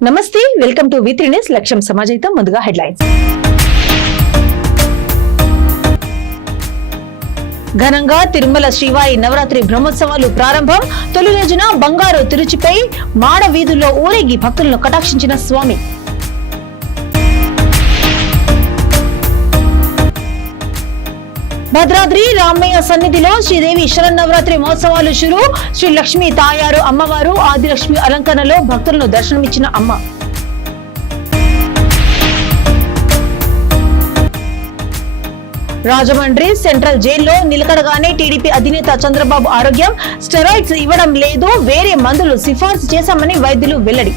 నమస్తే, welcome to వి3 news. లక్ష్యం సమాజంతో ముందుగా హెడ్లైన్స్. ఘనంగా తిరుమల శ్రీవారి నవరాత్రి బ్రహ్మోత్సవాలు ప్రారంభం. తొలి రోజున బంగారు తిరుచిపై మాడ వీధుల్లో ఊరేగి భక్తులను కటాక్షించిన స్వామి. భద్రాద్రి రామయ్య సన్నిధిలో శ్రీదేవి శరన్నవరాత్రి మహోత్సవాలు షురు. శ్రీ లక్ష్మీ తాయారు అమ్మవారు ఆదిలక్ష్మి అలంకరణలో భక్తులను దర్శనమిచ్చిన అమ్మ. రాజమండ్రి సెంట్రల్ జైల్లో నిలకడగానే టీడీపీ అధినేత చంద్రబాబు ఆరోగ్యం. స్టెరాయిడ్స్ ఇవ్వడం లేదు, వేరే మందులు సిఫార్సు చేశామని వైద్యులు వెల్లడి.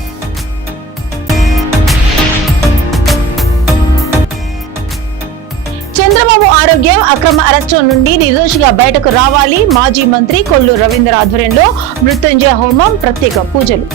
చంద్రబాబు ఆరోగ్యం. అక్రమ అరెస్టు నుండి నిర్దోషిగా బయటకు రావాలి. మాజీ మంత్రి కొల్లు రవీంద్ర ఆధ్వర్యంలో మృత్యుంజయ హోమం, ప్రత్యేక పూజలు.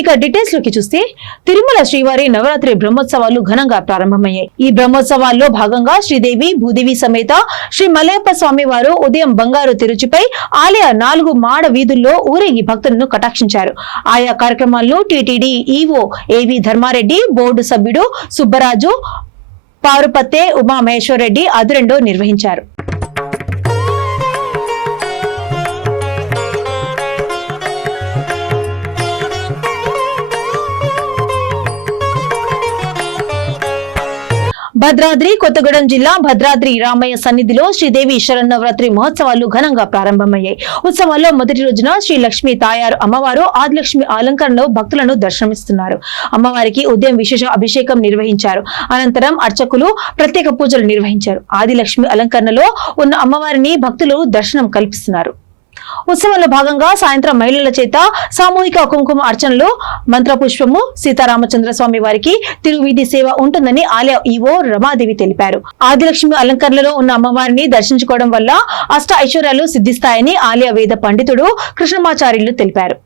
ఇక డీటెయిల్స్ లోకి చూస్తే తిరుమల శ్రీవారి నవరాత్రి బ్రహ్మోత్సవాలు ఘనంగా ప్రారంభమయ్యాయి. ఈ బ్రహ్మోత్సవాల్లో భాగంగా శ్రీదేవి భూదేవి సమేత శ్రీ మలయప్ప స్వామి వారు ఉదయం బంగారు తిరుచిపై ఆలయ 4 మాడ వీధుల్లో ఊరేగి భక్తులను కటాక్షించారు. ఆయా కార్యక్రమాల్లో టీటీడీ ఈవో ఏవి ధర్మారెడ్డి, బోర్డు సభ్యుడు సుబ్బరాజు, పారుపత్తే ఉమామహేశ్వరరెడ్డి ఆధ్వర్యంలో నిర్వహించారు. భద్రాద్రి కొత్తగూడెం జిల్లా భద్రాద్రి రామయ్య సన్నిధిలో శ్రీదేవి శరన్నవరాత్రి మహోత్సవాలు ఘనంగా ప్రారంభమయ్యాయి. ఉత్సవాల్లో మొదటి రోజున శ్రీ లక్ష్మీ తాయారు అమ్మవారు ఆదిలక్ష్మి అలంకరణలో భక్తులను దర్శనమిస్తున్నారు. అమ్మవారికి ఉదయం విశేష అభిషేకం నిర్వహించారు. అనంతరం అర్చకులు ప్రత్యేక పూజలు నిర్వహించారు. ఆదిలక్ష్మి అలంకరణలో ఉన్న అమ్మవారిని భక్తులు దర్శనం కల్పిస్తున్నారు. ఉత్సవంలో భాగంగా సాయంత్రం మహిళల చేత సామూహిక కుంకుమ అర్చనలు, మంత్రపుష్పము, సీతారామచంద్ర స్వామి వారికి తిరువీధి సేవ ఉంటుందని ఆలయ ఈవో రమాదేవి తెలిపారు. ఆదిలక్ష్మి అలంకరణలో ఉన్న అమ్మవారిని దర్శించుకోవడం వల్ల అష్ట ఐశ్వర్యాలు సిద్ధిస్తాయని ఆలయ వేద పండితుడు కృష్ణమాచార్యులు తెలిపారు.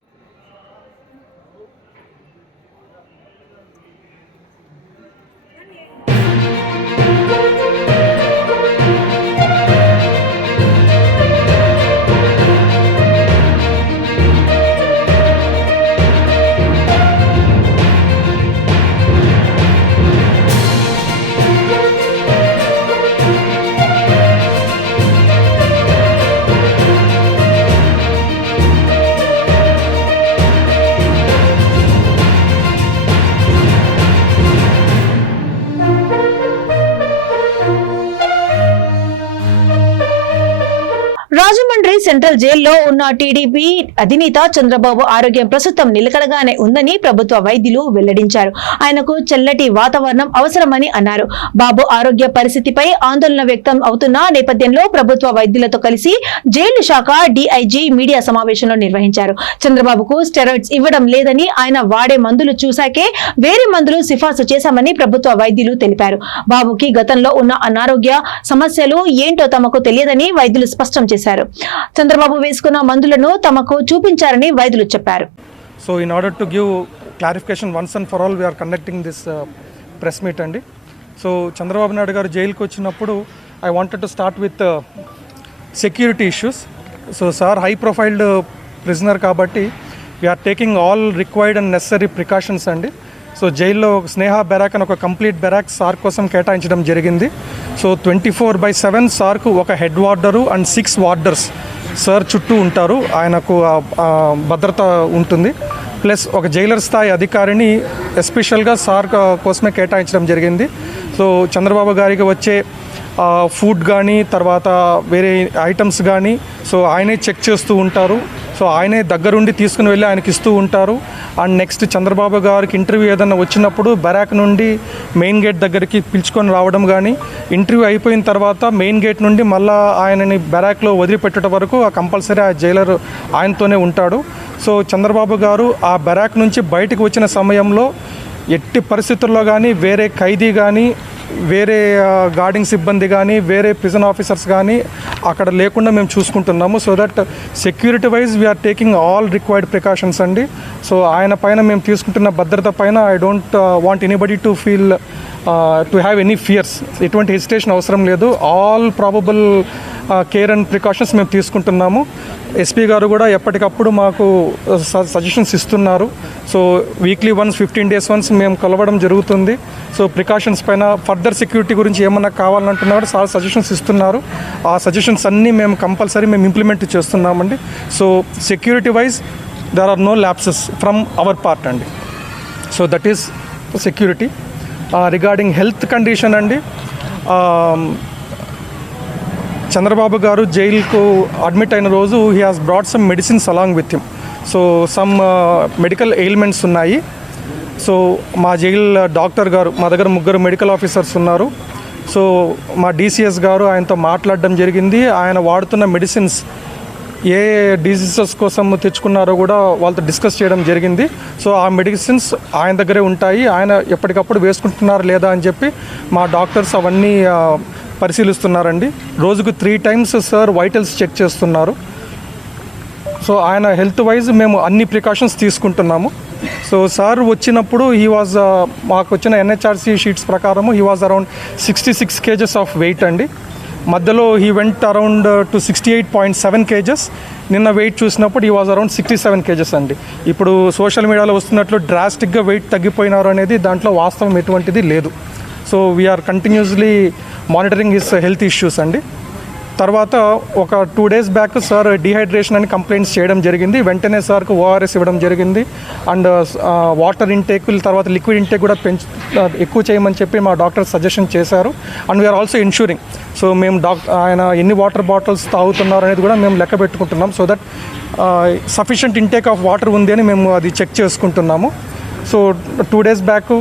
రాజమండ్రి సెంట్రల్ జైల్లో ఉన్న టీడీపీ అధినేత చంద్రబాబు ఆరోగ్యం ప్రస్తుతం నిలకడగానే ఉందని ప్రభుత్వ వైద్యులు వెల్లడించారు. ఆయనకు చల్లటి వాతావరణం అవసరమని అన్నారు. బాబు ఆరోగ్య పరిస్థితిపై ఆందోళన వ్యక్తం అవుతున్న నేపథ్యంలో ప్రభుత్వ వైద్యులతో కలిసి జైలు శాఖ డీఐజీ మీడియా సమావేశంలో నిర్వహించారు. చంద్రబాబుకు స్టెరాయిడ్స్ ఇవ్వడం లేదని, ఆయన వాడే మందులు చూశాకే వేరే మందులు సిఫార్సు చేశామని ప్రభుత్వ వైద్యులు తెలిపారు. బాబుకి గతంలో ఉన్న అనారోగ్య సమస్యలు ఏంటో తమకు తెలియదని వైద్యులు స్పష్టం చేశారు. చంద్రబాబు వేసుకున్న మందులను తమకు చూపించారని వైద్యులు చెప్పారు. So in order to give clarification once and for all we are conducting this press meet అండి. సో చంద్రబాబు నాయుడు గారు జైలుకి వచ్చినప్పుడు I wanted to start with security issues. So sir high profiled prisoner కాబట్టి we are taking all required and necessary precautions అండి. So జైల్లో Sneha barrack అని ఒక complete barrack sir కోసం కేటాయించడం జరిగింది. సో 24/7 సార్కు ఒక head warder and 6 warders sir చుట్టూ ఉంటారు. ఆయనకు భద్రత ఉంటుంది. ప్లస్ ఒక జైలర్ స్థాయి అధికారిని ఎస్పెషల్గా సార్ కోసమే కేటాయించడం జరిగింది. సో చంద్రబాబు గారికి వచ్చే ఫుడ్ కానీ తర్వాత వేరే ఐటమ్స్ కానీ సో ఆయనే చెక్ చేస్తూ ఉంటారు. సో ఆయనే దగ్గరుండి తీసుకుని వెళ్ళి ఆయనకి ఇస్తూ ఉంటారు. అండ్ నెక్స్ట్ చంద్రబాబు గారికి ఇంటర్వ్యూ ఏదైనా వచ్చినప్పుడు బరాక్ నుండి మెయిన్ గేట్ దగ్గరికి పిలుచుకొని రావడం కానీ, ఇంటర్వ్యూ అయిపోయిన తర్వాత మెయిన్ గేట్ నుండి మళ్ళీ ఆయనని బరాక్లో వదిలిపెట్టడం వరకు కంపల్సరీ ఆ జైలర్ ఆయనతోనే ఉంటాడు. సో చంద్రబాబు గారు ఆ బరాక్ నుంచి బయటకు వచ్చిన సమయంలో ఎట్టి పరిస్థితుల్లో కానీ వేరే ఖైదీ కానీ, వేరే గార్డింగ్ సిబ్బంది కానీ, వేరే ప్రిజన్ ఆఫీసర్స్ కానీ అక్కడ లేకుండా మేము చూసుకుంటున్నాము. So that security wise we are taking all required precautions అండి. సో ఆయన పైన మేము తీసుకుంటున్న భద్రత పైన I don't want anybody to feel to have any fears. ఎటువంటి హెసిటేషన్ అవసరం లేదు. All probable care and precautions మేము తీసుకుంటున్నాము. ఎస్పీ గారు కూడా ఎప్పటికప్పుడు మాకు సజెషన్స్ ఇస్తున్నారు. So weekly once 15 days once మేము కలవడం జరుగుతుంది. సో ప్రికాషన్స్ పైన ఫర్దర్ సెక్యూరిటీ గురించి ఏమన్నా కావాలంటున్నా కూడా చాలా సజెషన్స్ ఇస్తున్నారు. ఆ సజెషన్స్ అన్నీ మేము కంపల్సరీ మేము ఇంప్లిమెంట్ చేస్తున్నామండి. So security wise there are no lapses from our part అండి. So that is security. Regarding health condition అండి, చంద్రబాబు గారు జైలుకు అడ్మిట్ అయిన రోజు he has brought some medicines along with him. So some medical ailments ఉన్నాయి. So మా jail doctor గారు, మా దగ్గర 3 మెడికల్ ఆఫీసర్స్ ఉన్నారు. సో మా DCS గారు ఆయనతో మాట్లాడడం జరిగింది. ఆయన వాడుతున్న మెడిసిన్స్ ఏ డిసీజెస్ కోసం తెచ్చుకున్నారో కూడా వాళ్ళతో డిస్కస్ చేయడం జరిగింది. సో ఆ మెడిసిన్స్ ఆయన దగ్గరే ఉంటాయి. ఆయన ఎప్పటికప్పుడు వేసుకుంటున్నారా లేదా అని చెప్పి మా డాక్టర్స్ అవన్నీ పరిశీలిస్తున్నారండి. రోజుకు 3 times సార్ వైటల్స్ చెక్ చేస్తున్నారు. సో ఆయన హెల్త్ వైజ్ మేము అన్ని ప్రికాషన్స్ తీసుకుంటున్నాము. సో సార్ వచ్చినప్పుడు మాకు వచ్చిన NHRC షీట్స్ ప్రకారము he was around 66 kgs of weight అండి. మధ్యలో he went around to 68.7 kgs. నిన్న వెయిట్ చూసినప్పుడు హీ వాజ్ అరౌండ్ 67 kgs అండి. ఇప్పుడు సోషల్ మీడియాలో వస్తున్నట్లు డ్రాస్టిక్గా వెయిట్ తగ్గిపోయినారు అనేది దాంట్లో వాస్తవం ఎటువంటిది లేదు. So we are continuously monitoring his health issues అండి. తర్వాత ఒక 2 days బ్యాక్ సార్ డిహైడ్రేషన్ అని కంప్లైంట్స్ చేయడం జరిగింది. వెంటనే సార్కు ORS ఇవ్వడం జరిగింది. అండ్ వాటర్ ఇంటేక్ తర్వాత లిక్విడ్ ఇంటేక్ కూడా ఎక్కువ చేయమని చెప్పి మా డాక్టర్ సజెషన్ చేశారు. And we are also ensuring. సో మేము ఆయన ఎన్ని వాటర్ బాటిల్స్ తాగుతున్నారు అనేది కూడా మేము లెక్క పెట్టుకుంటున్నాం. So that sufficient intake of water ఉంది అని మేము అది చెక్ చేసుకుంటున్నాము. సో 2 days బ్యాక్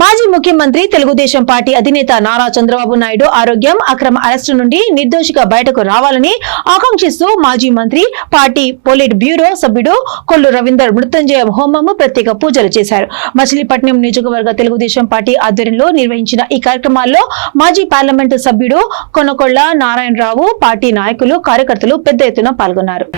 మాజీ ముఖ్యమంత్రి తెలుగుదేశం పార్టీ అధినేత నారా చంద్రబాబు నాయుడు ఆరోగ్యం, అక్రమ అరెస్టు నుండి నిర్దోషిగా బయటకు రావాలని ఆకాంక్షిస్తూ మాజీ మంత్రి, పార్టీ పొలిట్ బ్యూరో సభ్యుడు కొల్లు రవీందర్ మృత్యుంజయ హోమము ప్రత్యేక పూజలు చేశారు. మచిలీపట్నం నియోజకవర్గ తెలుగుదేశం పార్టీ ఆధ్వర్యంలో నిర్వహించిన ఈ కార్యక్రమాల్లో మాజీ పార్లమెంటు సభ్యుడు కొనకొళ్ల నారాయణరావు, పార్టీ నాయకులు, కార్యకర్తలు పెద్ద ఎత్తున పాల్గొన్నారు.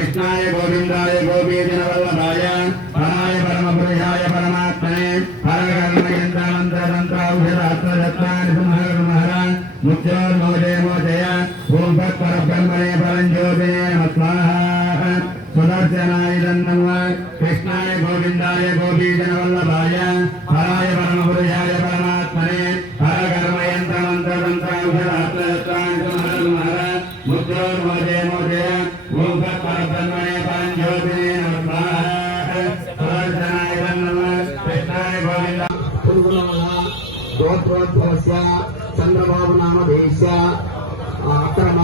कृष्णाय गोविंदाय गोपीजन वल्लभाय पराय परम पुरुषाय परमात्मने परकर्मयन्त्रमन्त्रतन्त्राभ्यदात्मदत्तानि संहर मुच्योर्मोदय मोदय ओम परब्रह्मणे परञ्ज्योतिने नमः स्वाहा सुदर्शनाय नमः कृष्णाय गोविंदाय गोपीजन वल्लभाय पराय परम पुरुषाय परमात्मने परकर्मयन्त्रमन्त्रतन्त्राभ्यदात्मदत्तानि संहर मुच्योर्मोदय मोदय ओम परब्रह्मणे परञ्ज्योतिने नमः स्वाहा सुदर्शनाय नमः कृष्णाय गोविंदाय गोत्रोद्भवस्य चंद्रबाबु नामधेयस्य अक्रम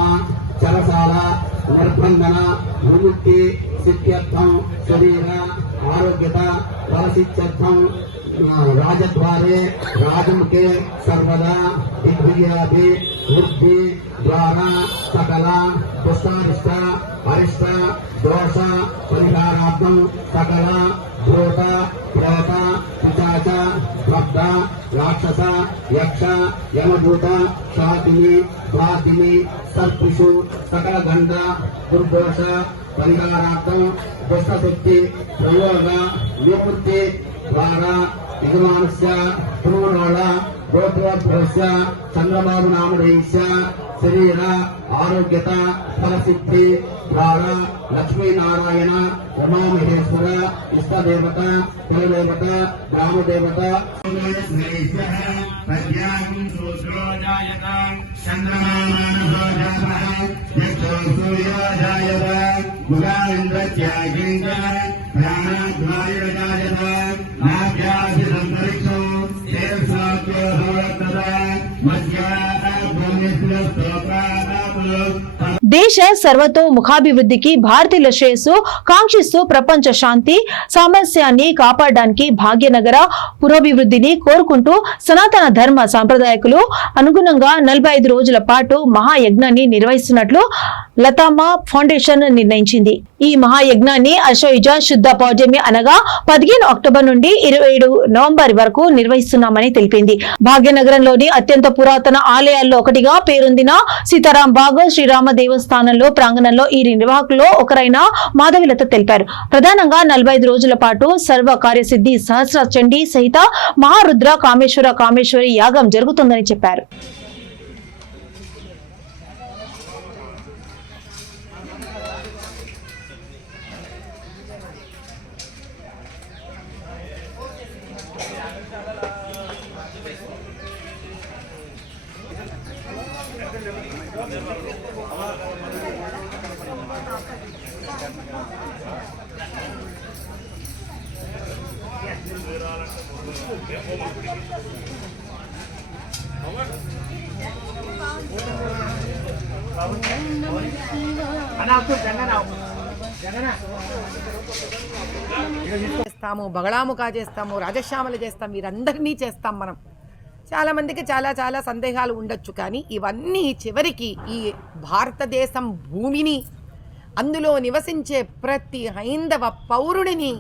चरसाल निर्बंधन विमुक्ति सिद्ध्यर्थं शरीर आरोग्यता फलसिद्ध्यर्थं राजद्वारे राजमुखे सर्वदा दिग्विजयाभि वृद्धि द्वारा सकल दुष्टारिष्ट अरिष्ट दोष परिहारार्थं सकल भूत प्रेत पिशाच स्तब्ध राक्षस यक्ष यमभूत शाकिनी स्वाकिनी सर्पिषु सकल गंध दुर्दोष परिहारार्थं दुष्टशक्ति प्रयोग निवृत्ति द्वारा यजमानस्य पुनरोल गोत्रोद्भवस्य चंद्रबाबु नामधेयस्य शरीर आरोग्यता फलसिद्धि द्वारा लक्ष्मी नारायण उमा महेश्वर इष्टदेवता कुलदेवता ग्रामदेवता దేశ సర్వతోముఖాభివృద్ధికి భారతీయుల శ్రేయస్సు కాంక్షిస్తూ ప్రపంచ శాంతి సామరస్యాన్ని కాపాడడానికి భాగ్యనగర పురోభివృద్ధిని కోరుకుంటూ సనాతన ధర్మ సాంప్రదాయకులు అనుగుణంగా 45 రోజుల పాటు మహాయజ్ఞాన్ని నిర్వహిస్తున్నట్లు లతామా ఫౌండేషన్ నిర్ణయించింది. ఈ మహాయజ్ఞాన్ని అశ్వయుజ శుద్ధ పౌర్ణమి అనగా 15 అక్టోబర్ నుండి 27 నవంబర్ వరకు నిర్వహిస్తున్నామని తెలిపింది. భాగ్యనగరంలోని అత్యంత పురాతన ఆలయాల్లో ఒకటిగా పేరొందిన సీతారాం బాగ్ శ్రీరామ దేవస్థానంలో ప్రాంగణంలో ఈ నిర్వాహకుల్లో ఒకరైన మాధవిలత తెలిపారు. ప్రధానంగా 45 రోజుల పాటు సర్వ కార్యసిద్ధి సహస్ర చండీ సహిత మహారుద్ర కామేశ్వరి యాగం జరుగుతుందని చెప్పారు. చేస్తాము, బగళాముఖా చేస్తాము, రాజశ్యామలు చేస్తాం, వీరందరినీ చేస్తాం. మనం చాలా మందికి చాలా సందేహాలు ఉండొచ్చు, కానీ ఇవన్నీ చివరికి ఈ భారతదేశం భూమిని, అందులో నివసించే ప్రతి హైందవ పౌరుడిని,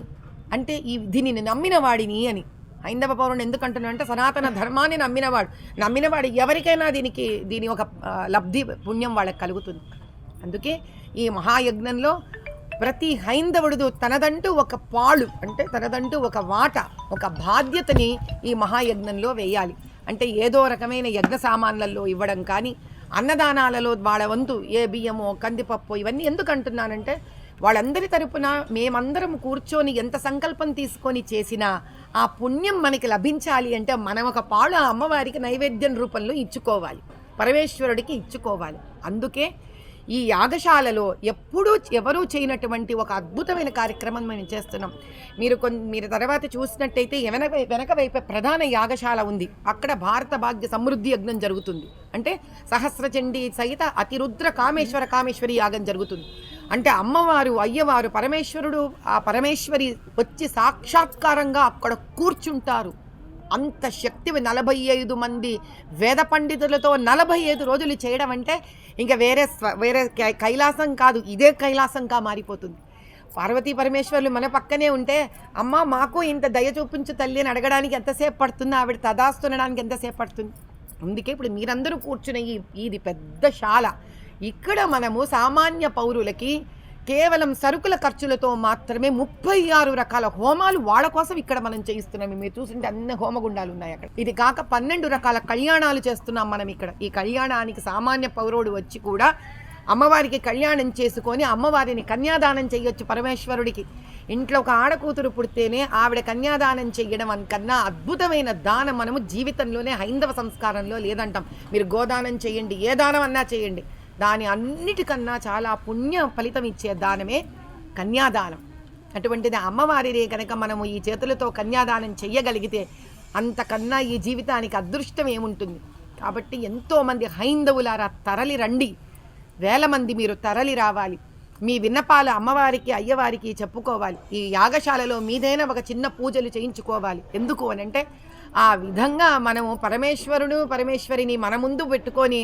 అంటే ఈ దీనిని నమ్మిన వాడిని అని. హైందవ పౌరుని ఎందుకంటున్నా అంటే సనాతన ధర్మాన్ని నమ్మినవాడు ఎవరికైనా దీని ఒక లబ్ధి పుణ్యం వాళ్ళకి కలుగుతుంది. అందుకే ఈ మహాయజ్ఞంలో ప్రతి హైందవుడు తనదంటూ ఒక పాలు, అంటే తనదంటూ ఒక వాట, ఒక బాధ్యతని ఈ మహాయజ్ఞంలో వేయాలి. అంటే ఏదో రకమైన యజ్ఞ సామాన్లలో ఇవ్వడం కానీ, అన్నదానాలలో వాళ్ళ వంతు ఏ బియ్యమో కందిపప్పు ఇవన్నీ ఎందుకు అంటున్నానంటే, వాళ్ళందరి తరపున మేమందరం కూర్చొని ఎంత సంకల్పం తీసుకొని చేసినా ఆ పుణ్యం మనకి లభించాలి అంటే మనం ఒక పాలు ఆ అమ్మవారికి నైవేద్యం రూపంలో ఇచ్చుకోవాలి, పరమేశ్వరుడికి ఇచ్చుకోవాలి. అందుకే ఈ యాగశాలలో ఎప్పుడూ ఎవరూ చేయనటువంటి ఒక అద్భుతమైన కార్యక్రమం మేము చేస్తున్నాం. మీరు తర్వాత చూసినట్టయితే వెనక వైపు ప్రధాన యాగశాల ఉంది. అక్కడ భారత భాగ్య సమృద్ధి యజ్ఞం జరుగుతుంది. అంటే సహస్రచండీ సహిత అతిరుద్ర కామేశ్వరి యాగం జరుగుతుంది. అంటే అమ్మవారు, అయ్యవారు, పరమేశ్వరుడు, ఆ పరమేశ్వరి వచ్చి సాక్షాత్కారంగా అక్కడ కూర్చుంటారు. అంత శక్తి 45 మంది వేద పండితులతో 45 రోజులు చేయడం అంటే ఇంకా వేరే కైలాసం కాదు, ఇదే కైలాసంగా మారిపోతుంది. పార్వతీ పరమేశ్వరులు మన పక్కనే ఉంటే, అమ్మ మాకు ఇంత దయ చూపించు తల్లి అని అడగడానికి ఎంతసేపు పడుతుంది, ఆవిడ తదాస్తుండడానికి ఎంతసేపు పడుతుంది. అందుకే ఇప్పుడు మీరందరూ కూర్చున్న ఇది పెద్ద శాల. ఇక్కడ మనము సామాన్య పౌరులకి కేవలం సరుకుల ఖర్చులతో మాత్రమే 36 రకాల హోమాలు వాళ్ళ కోసం ఇక్కడ మనం చేయిస్తున్నాం. మీరు చూస్తుంటే అన్ని హోమగుండాలు ఉన్నాయి అక్కడ. ఇది కాక 12 రకాల కళ్యాణాలు చేస్తున్నాం మనం ఇక్కడ. ఈ కళ్యాణానికి సామాన్య పౌరుడు వచ్చి కూడా అమ్మవారికి కళ్యాణం చేసుకొని అమ్మవారిని కన్యాదానం చేయొచ్చు పరమేశ్వరుడికి. ఇంట్లో ఒక ఆడకూతురు పుడితేనే ఆవిడ కన్యాదానం చేయడం కన్నా అద్భుతమైన దానం మనము జీవితంలోనే హైందవ సంస్కారంలో లేదంటాం. మీరు గోదానం చేయండి, ఏ దానం అన్నా చేయండి, దాని అన్నిటికన్నా చాలా పుణ్య ఫలితం ఇచ్చే దానమే కన్యాదానం. అటువంటిది అమ్మవారిని కనుక మనము ఈ చేతులతో కన్యాదానం చెయ్యగలిగితే అంతకన్నా ఈ జీవితానికి అదృష్టం ఏముంటుంది. కాబట్టి ఎంతోమంది హైందవులారా తరలి రండి, వేల మంది మీరు తరలి రావాలి. మీ విన్నపాలు అమ్మవారికి, అయ్యవారికి చెప్పుకోవాలి. ఈ యాగశాలలో మీదైనా ఒక చిన్న పూజలు చేయించుకోవాలి. ఎందుకు అనంటే ఆ విధంగా మనము పరమేశ్వరిని మన ముందు పెట్టుకొని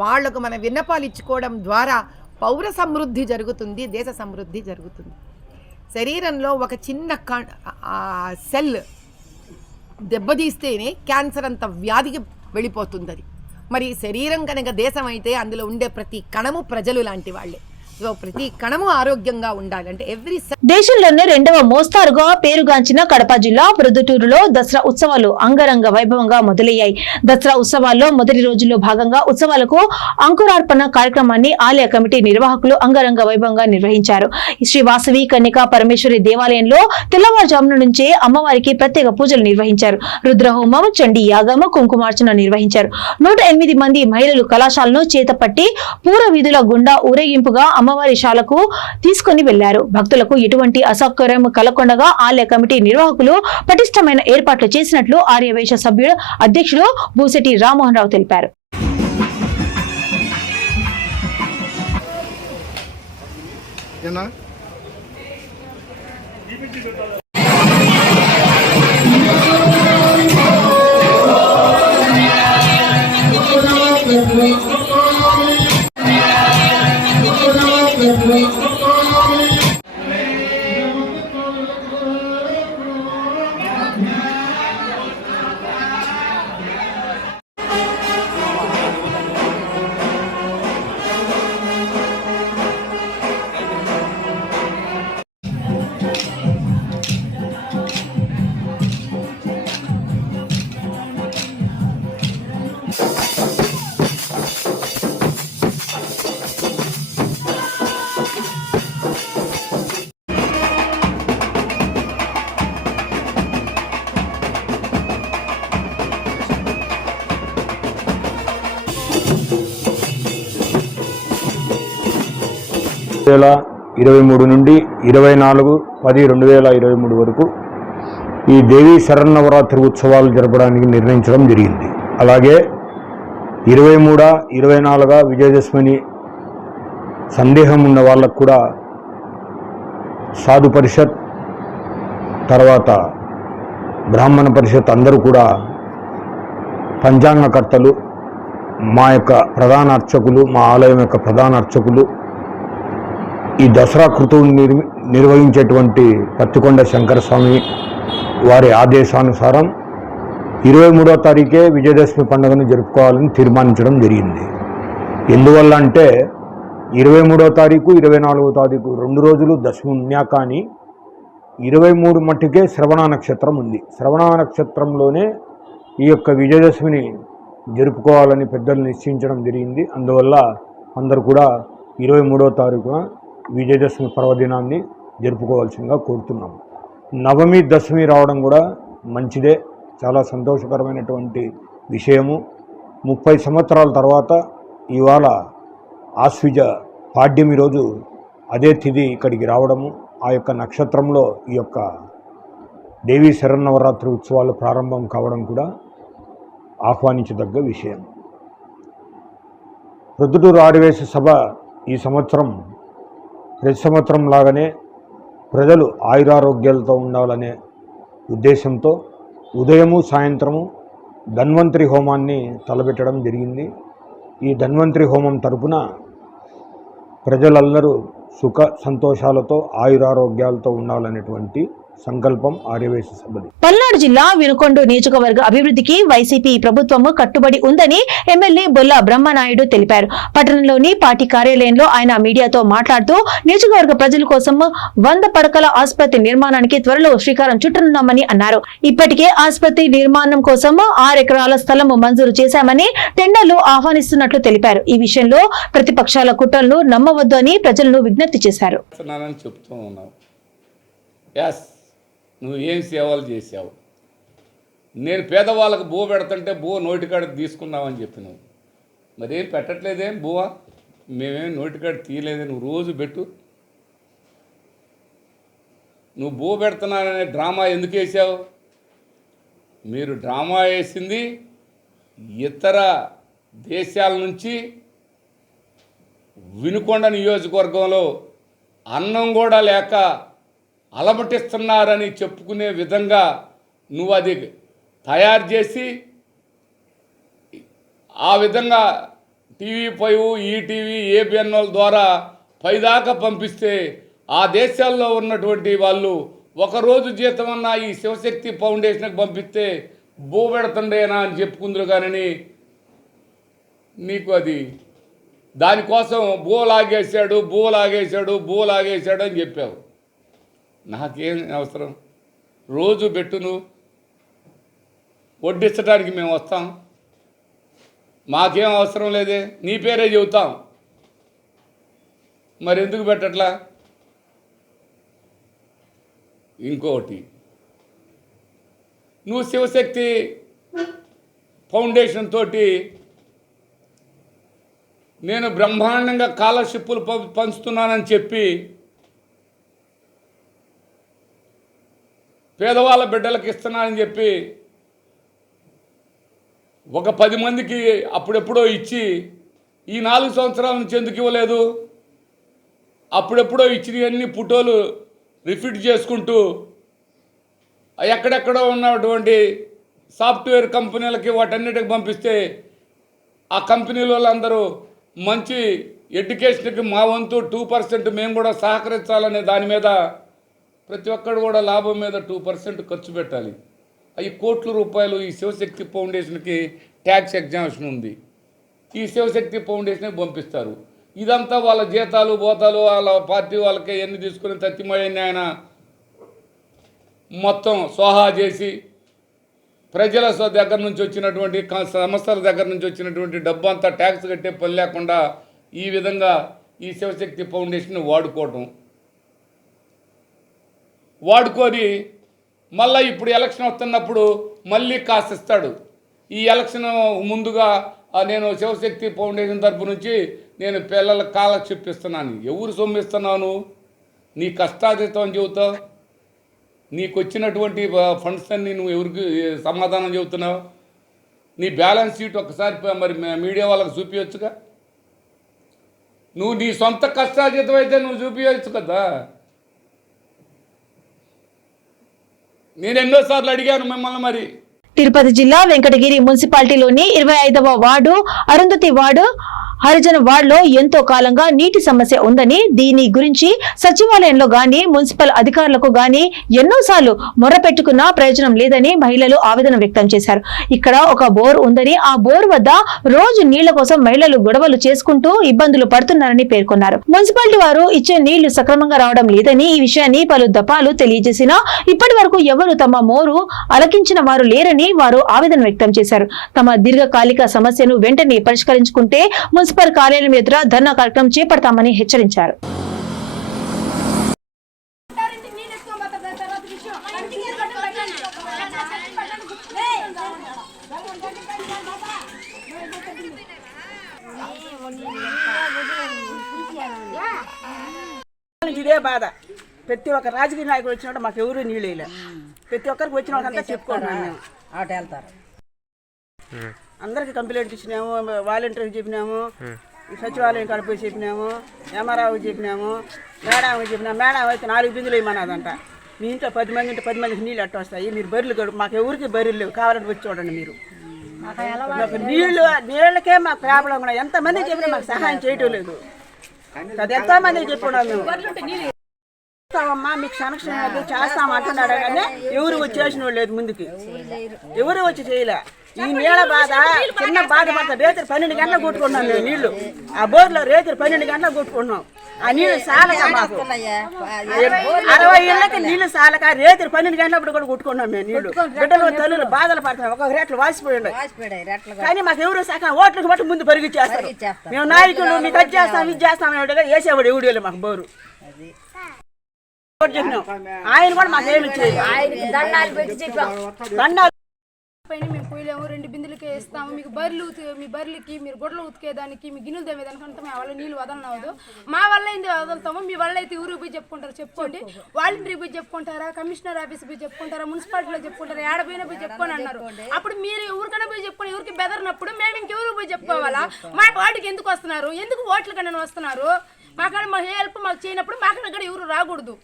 వాళ్లకు మన విన్నపాలు ఇచ్చుకోవడం ద్వారా పౌర సమృద్ధి జరుగుతుంది, దేశ సమృద్ధి జరుగుతుంది. శరీరంలో ఒక చిన్న సెల్ దెబ్బతీస్తేనే క్యాన్సర్ అంత వ్యాధికి వెళ్ళిపోతుంది. అది మరి శరీరం కనుక దేశం అయితే అందులో ఉండే ప్రతి కణము ప్రజలు లాంటి వాళ్ళే. సో ప్రతి కణము ఆరోగ్యంగా ఉండాలి. అంటే దేశంలోనే 2వ మోస్తారుగా పేరుగాంచిన కడప జిల్లా ప్రొద్దుటూరులో దసరా ఉత్సవాలు అంగరంగ వైభవంగా మొదలయ్యాయి. దసరా ఉత్సవాల్లో మొదటి రోజుల్లో భాగంగా ఉత్సవాలకు అంకురార్పణ కార్యక్రమాన్ని ఆలయ కమిటీ నిర్వాహకులు అంగరంగ వైభవంగా నిర్వహించారు. శ్రీ వాసవి కన్యకా పరమేశ్వరి దేవాలయంలో తెల్లవారుజామున నుంచే అమ్మవారికి ప్రత్యేక పూజలు నిర్వహించారు. రుద్రహోమం, చండీ యాగము, కుంకుమార్చన నిర్వహించారు. 108 మంది మహిళలు కళాశాలను చేతపట్టి పూర వీధుల గుండా ఊరేగింపుగా అమ్మవారి శాలకు తీసుకుని వెళ్లారు. భక్తులకు ఎటువంటి అసౌకర్యం కలగకుండా ఆలయ కమిటీ నిర్వాహకులు పటిష్టమైన ఏర్పాట్లు చేసినట్లు ఆర్యవైశ్య సభ్యుడు అధ్యక్షుడు బూసెటి రామ్మోహన్ రావు తెలిపారు. ఏనా వేల 23 నుండి 24/10/2023 వరకు ఈ దేవీ శరన్నవరాత్రి ఉత్సవాలు జరపడానికి నిర్ణయించడం జరిగింది. అలాగే 23, 24 విజయదశమిని సందేహం ఉన్న వాళ్ళకు కూడా సాధు పరిషత్ తర్వాత బ్రాహ్మణ పరిషత్ అందరూ కూడా పంచాంగకర్తలు, మా యొక్క ప్రధాన అర్చకులు, మా ఆలయం యొక్క ప్రధాన అర్చకులు, ఈ దసరా కృతువు నిర్వహించేటువంటి పత్తికొండ శంకరస్వామి వారి ఆదేశానుసారం 23వ తారీఖే విజయదశమి పండుగను జరుపుకోవాలని తీర్మానించడం జరిగింది. ఎందువల్ల అంటే 23వ తారీఖు 24వ తారీఖు 2 రోజులు దశమి ఉన్నా కానీ 23 మట్టుకే శ్రవణ నక్షత్రం ఉంది. శ్రవణ నక్షత్రంలోనే ఈ యొక్క విజయదశమిని జరుపుకోవాలని పెద్దలు నిశ్చయించడం జరిగింది. అందువల్ల అందరూ కూడా 23వ తారీఖున విజయదశమి పర్వదినాన్ని జరుపుకోవాల్సిందిగా కోరుతున్నాం. నవమి దశమి రావడం కూడా మంచిదే, చాలా సంతోషకరమైనటువంటి విషయము. 30 సంవత్సరాల తర్వాత ఇవాళ ఆశ్విజ పాడ్యమి రోజు అదే తిథి ఇక్కడికి రావడము, ఆ యొక్క నక్షత్రంలో ఈ యొక్క దేవీ శరన్నవరాత్రి ఉత్సవాలు ప్రారంభం కావడం కూడా ఆహ్వానించదగ్గ విషయం. ప్రొద్దుటూరు ఆదివేశ సభ ఈ సంవత్సరం ప్రతి సంవత్సరం లాగానే ప్రజలు ఆయురారోగ్యాలతో ఉండాలనే ఉద్దేశంతో ఉదయము సాయంత్రము ధన్వంతరి హోమాన్ని తలపెట్టడం జరిగింది. ఈ ధన్వంతరి హోమం తరపున ప్రజలందరూ సుఖ సంతోషాలతో ఆయురారోగ్యాలతో ఉండాలనేటువంటి సంకల్పం ఆర్యవేశ సభది. పల్నాడు జిల్లా వినుకొండ నియోజకవర్గ అభివృద్ధికి వైసీపీ ప్రభుత్వం కట్టుబడి ఉందని ఎమ్మెల్యే బొల్ల బ్రహ్మనాయుడు తెలిపారు. పట్టణంలోని పార్టీ కార్యాలయంలో ఆయన మీడియాతో మాట్లాడుతూ నియోజకవర్గ ప్రజల కోసం 100 పడకల ఆసుపత్రి నిర్మాణానికి త్వరలో శ్రీకారం చుట్టనున్నామని అన్నారు. ఇప్పటికే ఆసుపత్రి నిర్మాణం కోసం 6 ఎకరాల స్థలం మంజూరు చేశామని టెండర్లు ఆహ్వానిస్తున్నట్లు తెలిపారు. ఈ విషయంలో ప్రతిపక్షాల కుట్రలను నమ్మవద్దు అని ప్రజలను విజ్ఞప్తి చేశారు. నువ్వు ఏం సేవలు చేసావు, నేను పేదవాళ్ళకు బువ్వ పెడుతుంటే బువ్వ నోటికాడ తీసుకున్నావని చెప్పినావు, మరేం పెట్టట్లేదేం బువ్వ, మేమేం నోటికాడ తీయలేదే, నువ్వు రోజు పెట్టు. నువ్వు బువ్వ పెడుతున్నాననే డ్రామా ఎందుకు వేసావు? మీరు డ్రామా వేసింది ఇతర దేశాల నుంచి వినుకొండ నియోజకవర్గంలో అన్నం కూడా లేక అలమటిస్తున్నారని చెప్పుకునే విధంగా నువ్వు అది తయారు చేసి ఆ విధంగా TV5, ఈటీవీ, ఏబిఎన్ఎల్ ద్వారా పైదాకా పంపిస్తే ఆ దేశాల్లో ఉన్నటువంటి వాళ్ళు ఒకరోజు జీతమన్నా ఈ శివశక్తి ఫౌండేషన్కి పంపిస్తే బో పెడుతుండేనా అని చెప్పుకుందరు కానీ నీకు అది దానికోసం బో లాగేశాడు అని చెప్పావు. నాకేం అవసరం, రోజు పెట్టును వడ్డించడానికి మేము వస్తాం, మాకేం అవసరం లేదే, నీ పేరే చెబుతాం, మరి ఎందుకు పెట్టట్లా? ఇంకోటి, నువ్వు శివశక్తి ఫౌండేషన్ తోటి నేను బ్రహ్మాండంగా స్కాలర్షిప్లు పంచుతున్నానని చెప్పి పేదవాళ్ళ బిడ్డలకు ఇస్తున్నానని చెప్పి ఒక 10 మందికి అప్పుడెప్పుడో ఇచ్చి ఈ 4 సంవత్సరాల నుంచి ఎందుకు ఇవ్వలేదు? అప్పుడెప్పుడో ఇచ్చినవన్నీ ఫోటోలు రిపీట్ చేసుకుంటూ ఎక్కడెక్కడో ఉన్నటువంటి సాఫ్ట్వేర్ కంపెనీలకి వాటన్నిటికి పంపిస్తే ఆ కంపెనీల వాళ్ళందరూ మంచి ఎడ్యుకేషన్కి మా వంతు 2% మేము కూడా సహకరించాలనే దాని మీద ప్రతి ఒక్కరు కూడా లాభం మీద 2% ఖర్చు పెట్టాలి. అవి కోట్ల రూపాయలు ఈ శివశక్తి ఫౌండేషన్కి ట్యాక్స్ ఎగ్జామ్షన్ ఉంది. ఈ శివశక్తి ఫౌండేషన్కి పంపిస్తారు. ఇదంతా వాళ్ళ జీతాలు బోతాలు వాళ్ళ పార్టీ వాళ్ళకి ఎన్ని తీసుకుని తత్తిమయ్యని ఆయన మొత్తం సోహా చేసి ప్రజల దగ్గర నుంచి వచ్చినటువంటి సంస్థల దగ్గర నుంచి వచ్చినటువంటి డబ్బు అంతా ట్యాక్స్ కట్టే పని లేకుండా ఈ విధంగా ఈ శివశక్తి ఫౌండేషన్ వాడుకొని మళ్ళీ ఇప్పుడు ఎలక్షన్ వస్తున్నప్పుడు మళ్ళీ కాస్త ఇస్తాడు. ఈ ఎలక్షన్ ముందుగా నేను శివశక్తి ఫౌండేషన్ తరపు నుంచి నేను పిల్లల కాలక్షేప్ ఇస్తున్నాను. ఎవరు సొమ్మిస్తున్నాను? నీ కష్టార్జితం అని చెబుతావు. నీకు వచ్చినటువంటి ఫండ్స్ అన్ని నువ్వు ఎవరికి సమాధానం చెబుతున్నావు? నీ బ్యాలెన్స్ షీట్ ఒకసారి మరి మీడియా వాళ్ళకి చూపించచ్చుగా. నువ్వు నీ సొంత కష్టార్జితం అయితే నువ్వు చూపించచ్చు కదా. నేను ఎన్నోసార్లు అడిగాను మిమ్మల్ని. మరి తిరుపతి జిల్లా వెంకటగిరి మున్సిపాలిటీలోని 25వ వార్డు అరుంధతి వార్డు హరిజన వార్డులో ఎంతో కాలంగా నీటి సమస్య ఉందని, దీని గురించి సచివాలయంలో గాని మున్సిపల్ అధికారులకు గాని ఎన్నోసార్లు మొర్రపెట్టుకున్నా ప్రయోజనం లేదని మహిళలు ఆవేదన వ్యక్తం చేశారు. ఇక్కడ ఒక బోర్ ఉందని, ఆ బోర్ వద్ద రోజు నీళ్ల కోసం మహిళలు గొడవలు చేసుకుంటూ ఇబ్బందులు పడుతున్నారని పేర్కొన్నారు. మున్సిపాలిటీ వారు ఇచ్చే నీళ్లు సక్రమంగా రావడం లేదని ఈ విషయాన్ని పలు దఫాలు తెలియజేసినా ఇప్పటి వరకు ఎవరు తమ మోరు అలకించిన వారు లేరని వారు ఆవేదన వ్యక్తం చేశారు. తమ దీర్ఘకాలిక సమస్యను వెంటనే పరిష్కరించుకుంటే మున్సిపల్ కార్యాలయం ఎదుట ధర్నా కార్యక్రమం చేపడతామని హెచ్చరించారు. ఇదే బాధ. ప్రతి ఒక్క రాజకీయ నాయకుడు వచ్చినప్పుడు మాకు ఎవరు నీళ్ళు వేయలే. ప్రతి ఒక్కరికి వచ్చిన వాళ్ళంతా చెప్పుకుంటున్నాం. మేము ఆట వెళ్తారు. అందరికి కంప్లైంట్ ఇచ్చినాము, వాలంటీర్కి చెప్పినాము, సచివాలయం కడుపు చెప్పినాము, ఎంఆర్ఓకి చెప్పినాము, మేడంకి చెప్పినాము. మేడం అయితే 4 బిందులు వేయమన్నదంట. మీ ఇంట్లో 10 మంది ఉంటే 10 మందికి నీళ్ళు అట్ట వస్తాయి. మీరు బర్రెలు గడుపు, మాకు ఎవరికి బర్రెలు లేవు, కావాలంటే వచ్చి చూడండి. మీరు మాకు నీళ్ళకే మాకు ప్రాబ్లం కూడా. ఎంతమంది చెప్పినా మాకు సహాయం చేయటం లేదు. అది ఎంతోమంది చెప్పుకున్నాం. మేము చేస్తామమ్మా, మీకు కనెక్షన్ చేస్తామంటున్నాడు కానీ ఎవరు వచ్చి చేసిన వాళ్ళు లేదు. ముందుకి ఎవరు వచ్చి చేయలే. ఈ నీళ్ళ బాధ చిన్న బాధ పడతా. రేత్రి 12 గంటలకు కొట్టుకుంటున్నాం మేము నీళ్లు. ఆ బోర్లో రేత్రి 12 గంటలకు కొట్టుకుంటున్నాం. ఆ నీళ్లు సాలక మాకు 60 ఏళ్ళకి నీళ్లు సాలక రేత్రి 12 గంటలప్పుడు కూడా కొట్టుకున్నాం మేము నీళ్లు. బిడ్డలు తల్లులు బాధలు పడుతున్నాం. ఒక రేట్లు వాసిపోయి కానీ మాకు ఎవరు సగం ఓట్లకు బట్టి ముందు పరిగెచ్చేస్తారు. మేము నాయకులు మీకు అది చేస్తాం ఇది చేస్తాం వేసేవాడు ఎవడు మాకు బోరు. ఆయన కూడా మాకేమి దండాలు పైన మేము పోయలేము. 2 బిందులకే ఇస్తాము. మీకు మీ బర్రెలకి మీరు గొడ్డలు ఉతికేదానికి మీ గిన్నెలు తవ్వేదానికి అంతా మేము వాళ్ళ నీళ్ళు వదలనవద్దు. మా వల్ల ఏంది వదులుతాము. మీ వల్ల అయితే ఊరికి పోయి చెప్పుకుంటారు చెప్పుకోండి. వాలంటీర్ పోయి చెప్పుకుంటారా, కమిషనర్ ఆఫీస్ పోయి చెప్పుకుంటారా, మున్సిపాలిటీలో చెప్పుకుంటారా, ఏడపోయినా పోయి చెప్పుకొని అన్నారు. అప్పుడు మీరు ఎవరికైనా పోయి చెప్పుకొని ఎవరికి బెదరినప్పుడు మేము ఇంకెవరికి పోయి చెప్పుకోవాలా? మా వాటికి ఎందుకు వస్తున్నారు? ఎందుకు ఓట్ల కన్నా వస్తున్నారు? మాకాడ మా హెల్ప్ మాకు చేయనప్పుడు మాకాడ కూడా ఎవరు రాకూడదు.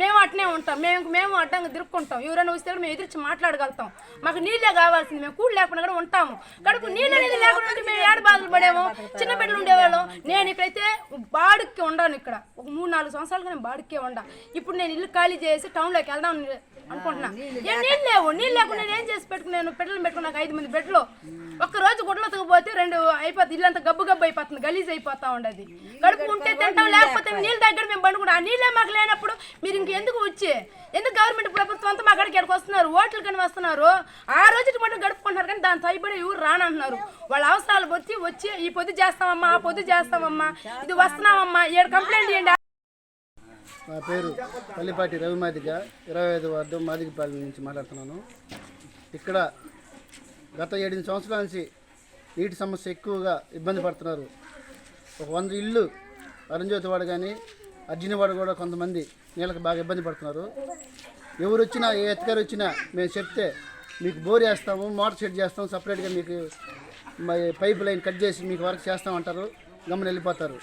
మేము అట్నే ఉంటాం. మేము అడ్డంగా తిరుక్కుంటాం. ఎవరైనా వస్తే మేము ఎదిరించి మాట్లాడగలుగుతాం. మాకు నీళ్ళే కావాల్సింది. మేము కూడు లేకుండా కూడా ఉంటాము. కడుపు నీళ్ళు అనేది లేకుండా మేము ఏడు బాధలు పడేమో. చిన్న బిడ్డలు ఉండేవాళ్ళం. నేను ఇక్కడైతే బాడుక్కి ఉండాను. ఇక్కడ ఒక 3-4 సంవత్సరాలుగా నేను బాడుక్కే ఉండా. ఇప్పుడు నేను ఇల్లు ఖాళీ చేసి టౌన్లోకి వెళ్దాం అనుకుంటున్నా. నీళ్ళు లేవు. నీళ్ళు లేకుండా నేను ఏం చేసి పెట్టుకున్నాను? బిడ్డలు పెట్టుకున్నా. నాకు 5 మంది బిడ్డలు. ఒక్కరోజు గుడ్లతో పోతే 2 అయిపోతుంది. ఇల్లంతా గబ్బు అయిపోతుంది. గలీజ్ అయిపోతా ఉండదు. కడుపు ఉంటే తింటాం, లేకపోతే నీళ్ళ దగ్గర మేము పండుకుంటాం. ఆ నీళ్ళే మాకు లేనప్పుడు మీరు ఇంకెందుకు వచ్చి ఎందుకు గవర్నమెంట్ ప్రభుత్వం అంతా మా కాడికి ఎక్కడికి వస్తున్నారు? ఓట్లు కానీ వస్తున్నారు. ఆ రోజు మటు గడుపుకుంటున్నారు కానీ దాని తైపడి ఎవరు రానంటున్నారు. వాళ్ళ అవసరాలు వచ్చి ఈ పొద్దు చేస్తామమ్మా, ఆ పొద్దు చేస్తామమ్మా, ఇది వస్తున్నామమ్మా, 7 కంప్లైంట్ చేయండి. నా పేరు పల్లిపాటి రవి మాదిగ, 25వ వార్డు మాదిగపాలెం నుంచి మాట్లాడుతున్నాను. ఇక్కడ గత 7 సంవత్సరాల నుంచి నీటి సమస్య ఎక్కువగా ఇబ్బంది పడుతున్నారు. ఒక 100 ఇళ్ళు అరుంజ్యోతివాడ కానీ అర్జునవాడ కూడా కొంతమంది నీళ్ళకి బాగా ఇబ్బంది పడుతున్నారు. ఎవరు వచ్చినా ఏ ఎత్తుగారు వచ్చినా మేము చెప్తే మీకు బోర్ వేస్తాము, మోటార్ సెట్ చేస్తాము, సపరేట్గా మీకు పైప్ లైన్ కట్ చేసి మీకు వర్క్ చేస్తామంటారు. గమ్మున వెళ్ళిపోతారు.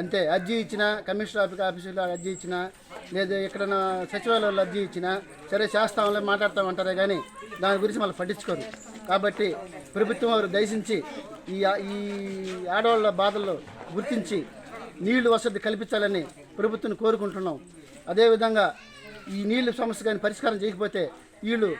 అంతే. అర్జీ ఇచ్చినా, కమిషనర్ ఆఫీసులో అర్జీ ఇచ్చినా, లేదా ఎక్కడైనా సచివాలయంలో అర్జీ ఇచ్చినా సరే చేస్తాంలే మాట్లాడతామంటారే కానీ దాని గురించి మళ్ళీ పట్టించుకోరు. కాబట్టి ప్రభుత్వం వారు దయచించి ఈ ఆడవాళ్ళ బాధల్లో గుర్తించి నీళ్లు వసతి కల్పించాలని ప్రభుత్వం కోరుకుంటున్నాం. అదేవిధంగా ఈ నీళ్లు సమస్య కానీ పరిష్కారం చేయకపోతే వీళ్ళు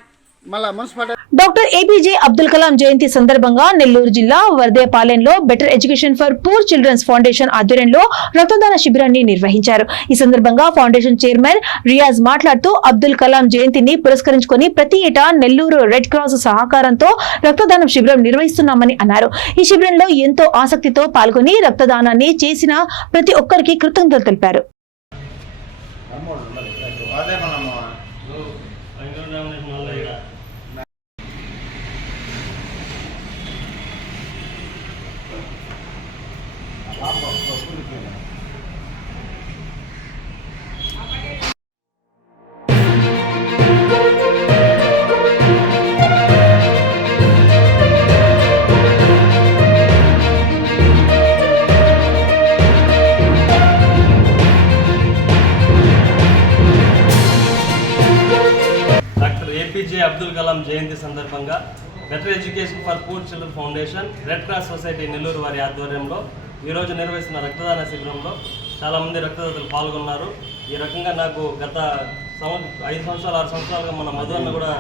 మళ్ళా municipality. Doctor APJ Abdul Kalam జయంతి సందర్భంగా నెల్లూరు జిల్లా వర్దేపాలెంలో better education for poor childrens foundation ఆధ్వర్యంలో రక్తదాన శిబిరాన్ని నిర్వహించారు. ఈ సందర్భంగా ఫౌండేషన్ చైర్మన్ రియాజ్ మాట్లాడుతూ అబ్దుల్ కలాం జయంతిని పురస్కరించుకొని ప్రతి ఏటా నెల్లూరు రెడ్ క్రాస్ సహకారంతో రక్తదానం శిబిరం నిర్వహిస్తున్నామని అన్నారు. ఈ శిబిరంలో ఎంతో ఆసక్తితో పాల్గొని రక్తదానాన్ని చేసిన ప్రతి ఒక్కరికి కృతజ్ఞతలు తెలిపారు. ఏపీజే అబ్దుల్ కలాం జయంతి సందర్భంగా better education for poor children foundation red cross society Nellore వారి ఆధ్వర్యంలో ఈరోజు నిర్వహిస్తున్న రక్తదాన శిబిరంలో చాలామంది రక్తదాతలు పాల్గొన్నారు. ఈ రకంగా నాకు గత 5 సంవత్సరాలు 6 సంవత్సరాలుగా మన మధు అన్న కూడా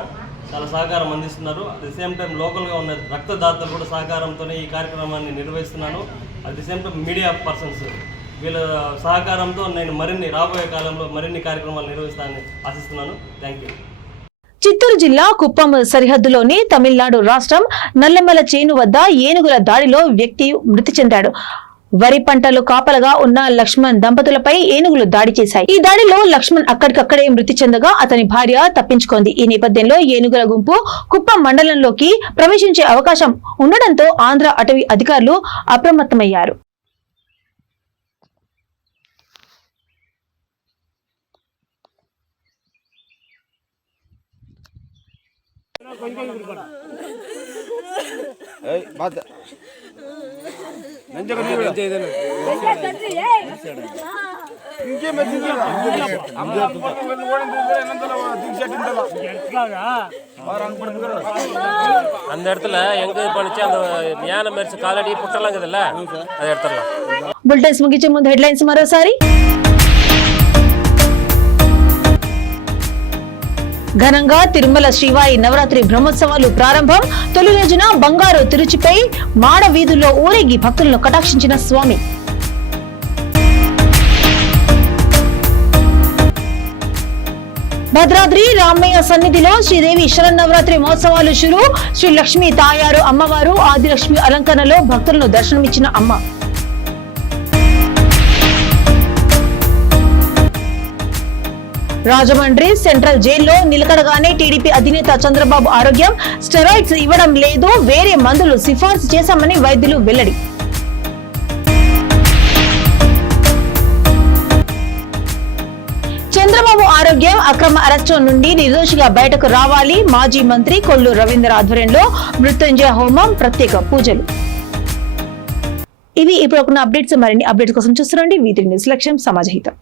చాలా సహకారం అందిస్తున్నారు. అట్ ది సేమ్ టైం లోకల్గా ఉన్న రక్తదాతలు కూడా సహకారంతోనే ఈ కార్యక్రమాన్ని నిర్వహిస్తున్నాను. At the same time media persons వీళ్ళ సహకారంతో నేను రాబోయే కాలంలో మరిన్ని కార్యక్రమాలు నిర్వహిస్తానని ఆశిస్తున్నాను. Thank you. చిత్తూరు జిల్లా కుప్పం సరిహద్దులోని తమిళనాడు రాష్ట్రం నల్లమల చేను వద్ద ఏనుగుల దాడిలో వ్యక్తి మృతి చెందాడు. వరి పంటలు కాపలగా ఉన్న లక్ష్మణ్ దంపతులపై ఏనుగులు దాడి చేశాయి. ఈ దాడిలో లక్ష్మణ్ అక్కడికక్కడే మృతి చెందగా అతని భార్య తప్పించుకుంది. ఈ నేపథ్యంలో ఏనుగుల గుంపు కుప్పం మండలంలోకి ప్రవేశించే అవకాశం ఉండడంతో ఆంధ్ర అటవీ అధికారులు అప్రమత్తమయ్యారు. அந்த இடத்துல எங்க பண்ணிச்சு அந்த ஞான மெரிச்சு காலடி புட்டலாங்குதுல்ல அது எடுத்துடலாம். బులెటిన్స్ ముగించే ముందు హెడ్లైన్స్ మరోసారి. ఘనంగా తిరుమల శ్రీవారి నవరాత్రి బ్రహ్మోత్సవాలు ప్రారంభం. తొలి రోజున బంగారు తిరుచిపై మాడ వీధుల్లో ఊరేగి భక్తులను కటాక్షించిన స్వామి. భద్రాద్రి రామయ్య సన్నిధిలో శ్రీదేవి శరన్నవరాత్రి మహోత్సవాలు షురు. శ్రీ లక్ష్మీ తాయారు అమ్మవారు ఆదిలక్ష్మి అలంకరణలో భక్తులను దర్శనమిచ్చిన అమ్మ. రాజమండ్రి సెంట్రల్ జైల్లో నిలకడగానే టీడీపీ అధినేత చంద్రబాబు ఆరోగ్యం. స్టెరాయిడ్స్ ఇవ్వడం లేదు, వేరే మందులు సిఫార్సు చేశామని వైద్యులు వెల్లడి. చంద్రబాబు ఆరోగ్యం అక్రమ అరెస్టు నుండి నిర్దోషిగా బయటకు రావాలి. మాజీ మంత్రి కొల్లు రవీంద్ర ఆధ్వర్యంలో మృత్యుంజయ హోమం, ప్రత్యేక పూజలు. ఇవి ఇప్పుడు ఉన్న అప్డేట్స్. మరిన్ని అప్డేట్స్ కోసం చూస్తుండండి V3 న్యూస్. లక్ష్యం సమాజహితం.